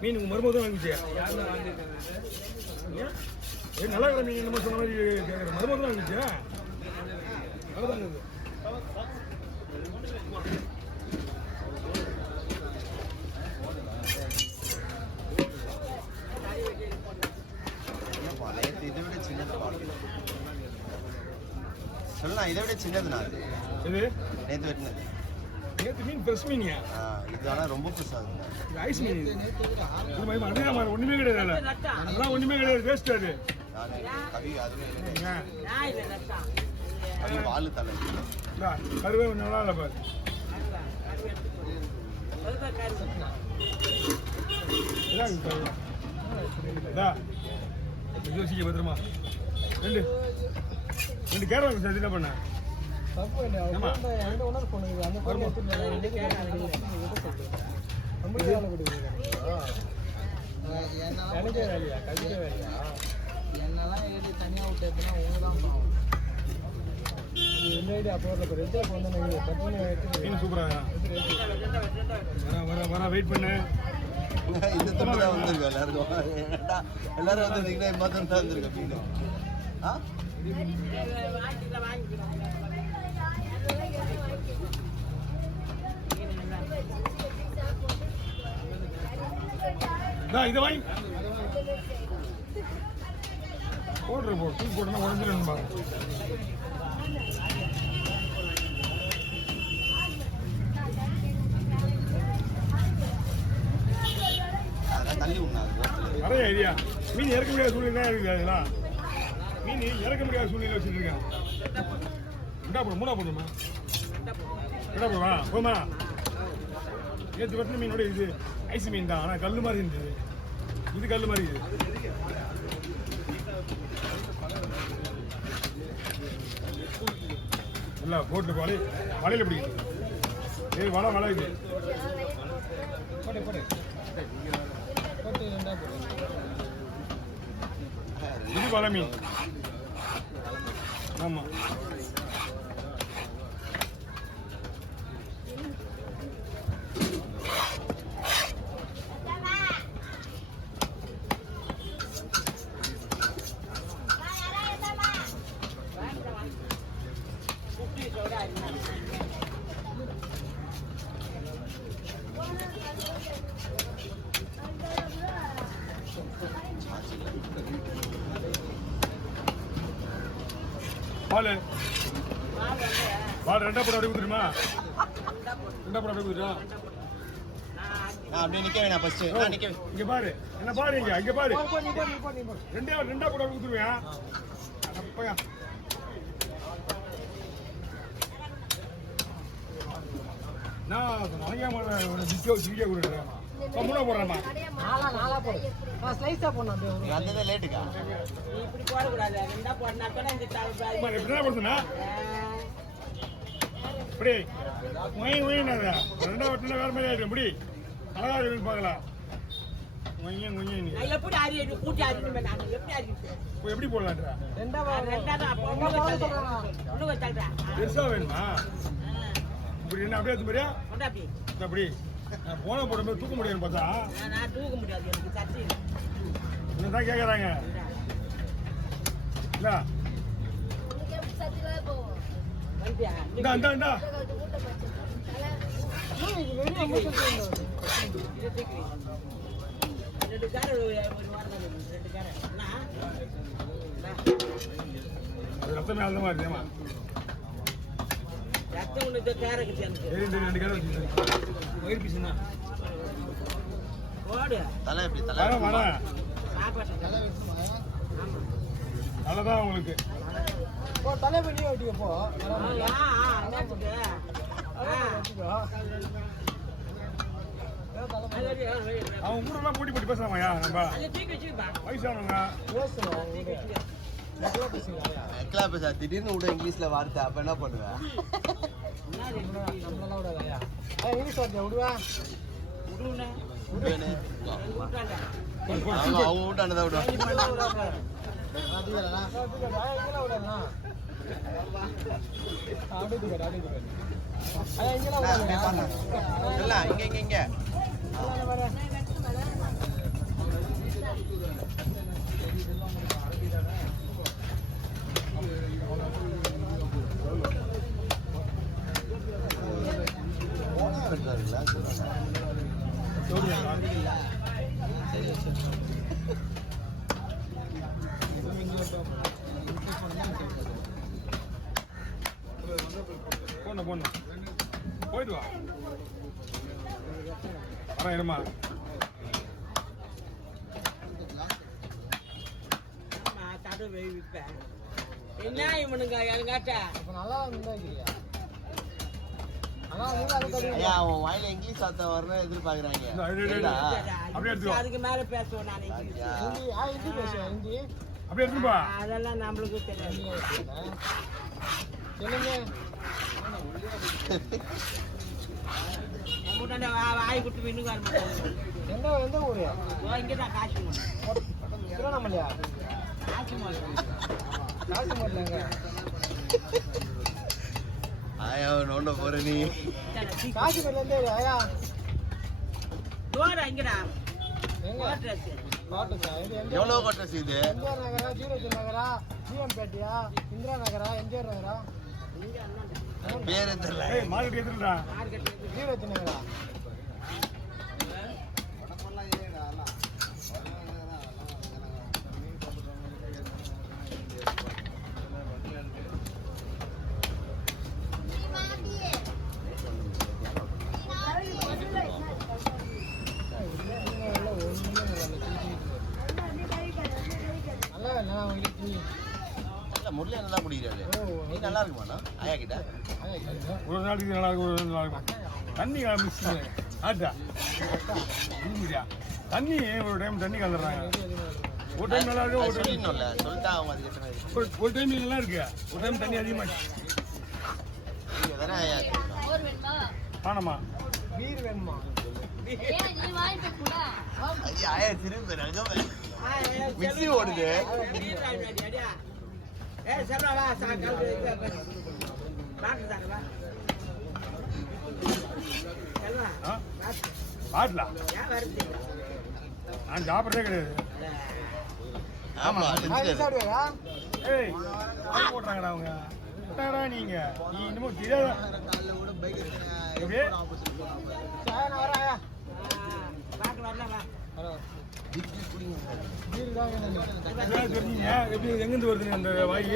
மீன் உங்க மருமக தான் வாங்கிச்சு நல்லா இருக்கிற மீன் என்னமோ சொன்ன மாதிரி மருமக தான் வாங்கிச்சு அவ்வளோதாங்க இதை விட சின்னது சொல்லலாம் இதை விட சின்னதுண்ணா அது இது நேற்று வெட்டினது நேற்று மீன் ஃப்ரெஷ் மீனியா இது ஆனால் ரொம்ப ஃப்ரெஷ் ஆகுது இது ஐஸ் மீன் இது அதே ஒன்றுமே கிடையாது அதெல்லாம் ஒன்றுமே கிடையாது வேஸ்ட் அது கவி அது வாழு தலை கருவே நல்லா இல்லை பாரு யோசிக்க பத்திரமா ரெண்டு கேர வாங்க சார் என்ன பண்ண என்னெல்லாம் ஏறி தனியாக விட்டேன்னா உங்க தான் எந்த ஐடியா அப்போ மீன் சூப்பராக வர வெயிட் பண்ணு இந்த தம்பி தான் வந்திருக்கோம் எல்லாரும் வந்துருந்தீங்கன்னா மாத்திரம் தான் வந்திருக்கேன் மீன் இதை வாங்கி போடுற தூக்கி போட்டோன்னா உடஞ்சிடும் பாருங்க நிறைய ஐடியா மீன் இறக்க முடியாத சூழ்நிலை தான் இருக்குது அதெல்லாம் மீன் இறக்க முடியாத சூழ்நிலை வச்சுருக்கேன் ரெண்டா போடும் மூணா போடுமா ரெண்டா போடுவா போமா நேற்று வெட்டின மீனோட இது ஐஸ் மீன் தான் ஆனால் கல் மாதிரி இருந்தது இது கல் மாதிரி இது இல்லை போட்டு வலையில் பிடிக்குது ஏய் வலை இது போட்டு போட்டு இது வலை மீன் ஆமாம் பால் ரெண்டா போட அப்படியே ஊத்துருமா ரெண்டா போட அப்படியே ஊத்துறா அப்படியே நிக்க வேணாம் ஃபர்ஸ்ட் நான் நிக்க இங்க பாரு என்ன பாரு இங்க பாரு ரெண்டா போட அப்படியே ஊத்துருவியா அப்பயா நான் நாளைக்கே ஒரு சிக்கே கொடுக்குறேன் மூணா போடுறேம்மா நாலா போடு நான் ஸ்லைஸா போடணும் அப்படியே வந்ததே லேட்டுக்கா இப்படி போடக்கூடாது ரெண்டா போடனா கூட இந்த என்ன போடுதுண்ணா இப்படி ஒயினாதா ரெண்டா வட்டினா வேற மாதிரி ஆயிடும் இப்படி அழகா இருக்குன்னு பார்க்கலாம் எப்படி அறிய கூட்டி அறியுமே நான் எப்படி அறியுது இப்போ எப்படி போடலான்றா ரெண்டா ஒண்ணு வச்சாடா பெருசா வேணுமா இப்படி என்ன அப்படியே எடுத்து மாதிரியா கொண்டாப்பி அப்படி நான் போன போடும்போது தூக்க முடியாதுன்னு பார்த்தா நான் தூக்க முடியாது எனக்கு சர்ச்சை என்னதான் கேட்குறாங்க இல்ல இந்தா ரெண்டு கார ஒரு வாரம் ரெண்டு கார அது ரத்தமே அந்த மாதிரி இருந்தேமா ரத்தம் ஒன்று காரக்கு ரெண்டு கார வச்சு ஒயிட் பீஸ்னா ஓடு தலை எப்படி தலை வர சாப்பாடு நல்லதான் உங்களுக்கு தலை பண்ணி ஓட்டிக்கப்போ அவன் ஊரெல்லாம் போட்டி போட்டி பேசலாமாயா நம்ம வயசானவங்க எக்லா பேசா திடீர்னு விட இங்கிலீஷ்ல வார்த்தை அப்ப என்ன பண்ணுவேன் இங்கிலீஷ் வார்த்தை விடுவா அவங்க வீட்டானதான் விடுவாங்க இல்ல இங்க வெட்டுறாருங்களா போடணும் போயிட்டு வா வரேன் இருமா கடை விற்பேன் என்ன இவனுங்க எனக்காட்ட நல்லா இருந்தா ஐயா அவன் வாயில இங்கிலீஷ் வார்த்தை வரணும் எதிர்பார்க்கறாங்க அப்படியே எடுத்துக்கோ அதுக்கு மேல பேசுவோம் நான் ஹிந்தி பேசுவேன் ஹிந்தி அப்படியே எடுத்துப்பா அதெல்லாம் நம்மளுக்கு தெரியாது சொல்லுங்க வாய் குட்டு மீனுங்க வர மாட்டேன் எந்த ஊரு இங்கதான் காசு திருவண்ணாமலையா காசு மாட்டேன் காசு மாட்டலங்க ஆயா நோண்ட போற நீ காசிமேட்ல இருந்து ஆயா தோற இங்கடா எங்க கோட்ரஸ் கோட்டஸா இது எந்த எவ்வளவு கோட்டஸ் இது எம்ஜிஆர் நகரா ஜீரோஜி நகரா ஜிஎம்பேட்டியா இந்திரா நகரா எம்ஜிஆர் நகரா பேரு தெரியல ஏய் மார்க்கெட் எதிரடா மார்க்கெட் ஜீரோஜி நகரா இல்ல முரளி நல்லா குடிக்கிறாரு நீ நல்லா இருக்குமாண்ணா ஆயா கிட்ட ஒரு நாளைக்கு நல்லா இருக்கும் ஒரு நாள் நல்லா இருக்கும் தண்ணி மிக்ஸ் ஆட்டா இல்லையா தண்ணி ஒரு டைம் தண்ணி கலந்துடுறாங்க ஒரு டைம் நல்லா இருக்கு ஒரு டைம் சொல்லிடணும்ல சொல்லிட்டா அவங்க அதுக்கு ஒரு டைம் நல்லா இருக்கு ஒரு டைம் தண்ணி அதிகமாச்சு நீங்க தானே ஆயா ஆனமா பீர் வேணுமா ஐயா ஆயா திரும்ப ரகமே மிக்ஸி ஓடுது ஏய் சரவா வா சாக்கால் பாட்டு தரவா செல்வா பாட்டலா ஏன் வருது நான் சாப்பிட்றதே கிடையாது ஆமா சாப்பிடுவா ஏய் போடுறாங்கடா அவங்க என்னடா நீங்க நீ இன்னமும் தெரியாத எப்படி நான் வரேன் பாட்டு வரல வா பீர் தான் வேணும் தெரிஞ்சீங்க எப்படி எங்கேருந்து வருதுங்க அந்த வாய்